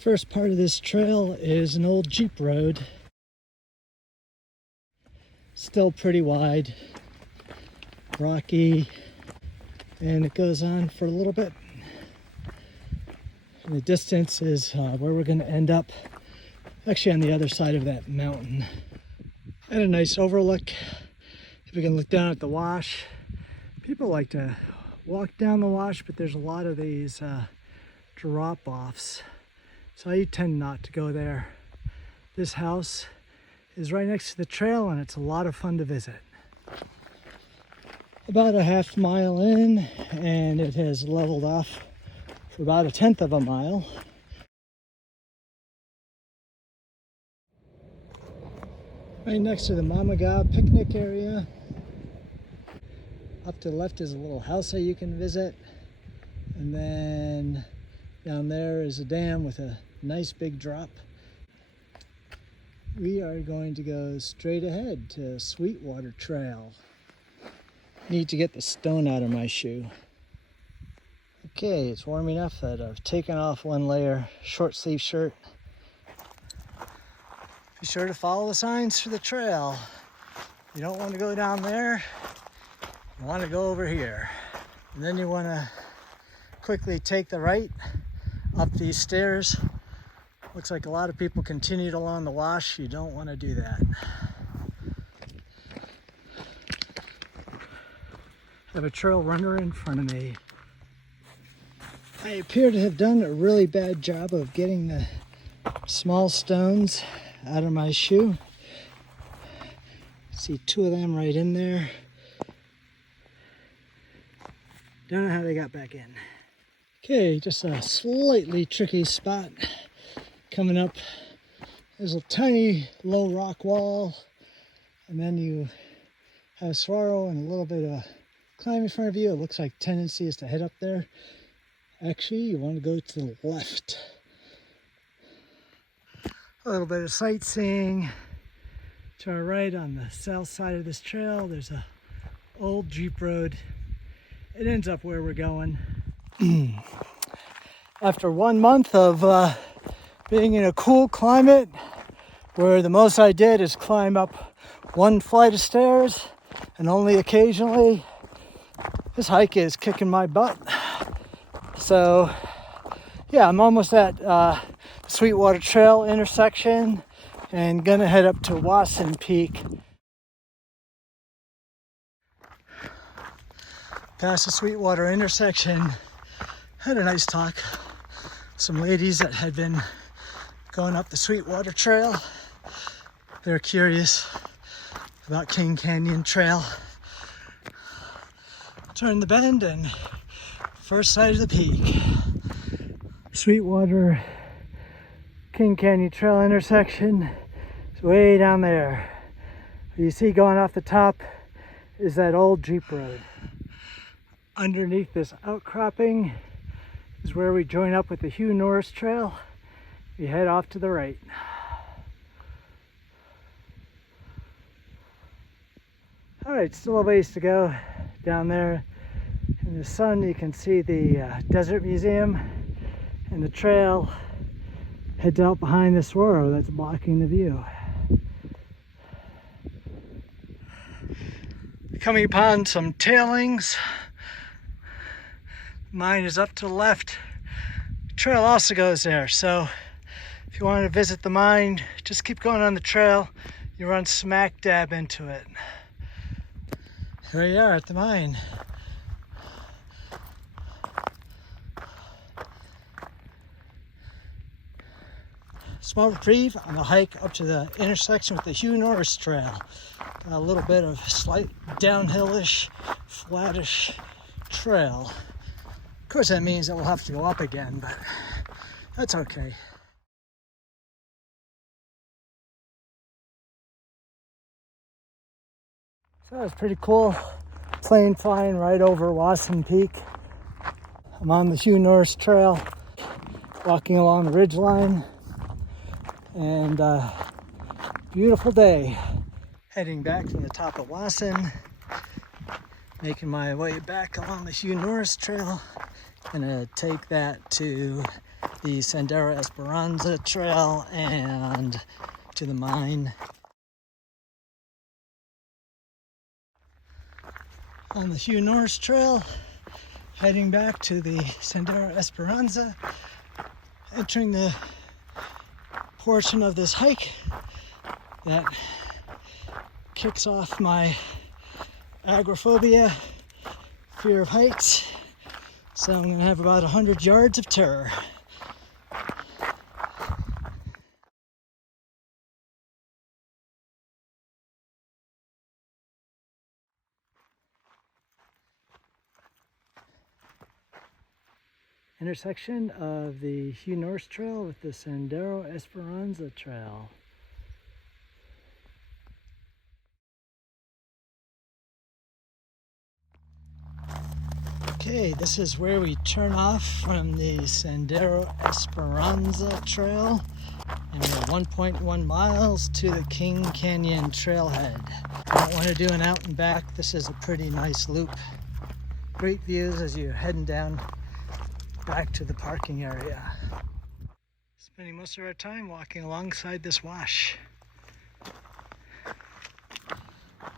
First part of this trail is an old Jeep road. Still pretty wide, rocky, and it goes on for a little bit. In the distance is where we're going to end up, actually on the other side of that mountain. And a nice overlook. If we can look down at the wash, people like to walk down the wash, but there's a lot of these drop-offs, so I tend not to go there. This house is right next to the trail and it's a lot of fun to visit. About a half mile in and it has leveled off for about 1/10 of a mile. Right next to the Mam-Ah-Ga picnic area. Up to the left is a little house that you can visit. And then down there is a dam with a nice big drop. We are going to go straight ahead to Sweetwater Trail. Need to get the stone out of my shoe. Okay, it's warm enough that I've taken off one layer short sleeve shirt. Be sure to follow the signs for the trail. You don't want to go down there, you want to go over here. And then you want to quickly take the right up these stairs. Looks like a lot of people continued along the wash. You don't want to do that. I have a trail runner in front of me. I appear to have done a really bad job of getting the small stones out of my shoe. See 2 of them right in there. Don't know how they got back in. Okay, just a slightly tricky spot coming up. There's a tiny low rock wall, and then you have a swirl and a little bit of a climb in front of you. It looks like tendency is to head up there. Actually, you want to go to the left. A little bit of sightseeing. To our right on the south side of this trail, there's a old Jeep road. It ends up where we're going. After 1 month of being in a cool climate, where the most I did is climb up 1 flight of stairs, and only occasionally, this hike is kicking my butt. So yeah, I'm almost at the Sweetwater Trail intersection and gonna head up to Wasson Peak. Past the Sweetwater intersection, had a nice talk with some ladies that had been going up the Sweetwater Trail. They were curious about King Canyon Trail. Turned the bend and first sight of the peak. Sweetwater King Canyon Trail intersection is way down there. What you see going off the top is that old Jeep road. Underneath this outcropping is where we join up with the Hugh Norris Trail. We head off to the right. All right, still a ways to go down there. In the sun, you can see the Desert Museum, and the trail heads out behind the swirl that's blocking the view. Coming upon some tailings. Mine is up to the left. The trail also goes there, so if you want to visit the mine, just keep going on the trail. You run smack dab into it. Here we are at the mine. Small reprieve on the hike up to the intersection with the Hugh Norris Trail. Got a little bit of slight downhillish, flattish trail. Of course, that means that we'll have to go up again, but that's okay. So that was pretty cool. Plane flying right over Wasson Peak. I'm on the Hugh Norris Trail, walking along the ridge line, and beautiful day. Heading back from the top of Wasson, making my way back along the Hugh Norris Trail. Gonna take that to the Sendero Esperanza Trail and to the mine. On the Hugh Norris Trail, heading back to the Sendero Esperanza, entering the portion of this hike that kicks off my agoraphobia, fear of heights. So I'm going to have about 100 yards of terror. Intersection of the Hugh Norris Trail with the Sendero Esperanza Trail. Okay, this is where we turn off from the Sendero Esperanza Trail, and we're 1.1 miles to the King Canyon Trailhead. If you don't want to do an out and back, this is a pretty nice loop. Great views as you're heading down back to the parking area. Spending most of our time walking alongside this wash.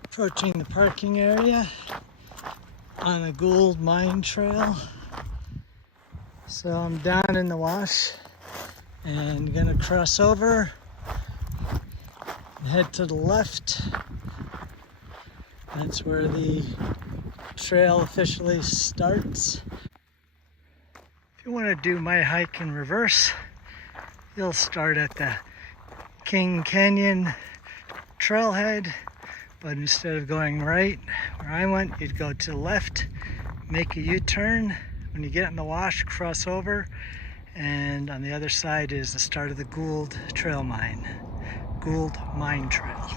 Approaching the parking area on the Gould mine trail. So I'm down in the wash and gonna cross over and head to the left. That's where the trail officially starts. If you want to do my hike in reverse, you'll start at the King Canyon trailhead, but instead of going right where I went, you'd go to the left, make a U-turn. When you get in the wash, cross over, and on the other side is the start of the Gould Trail Mine, Gould Mine Trail.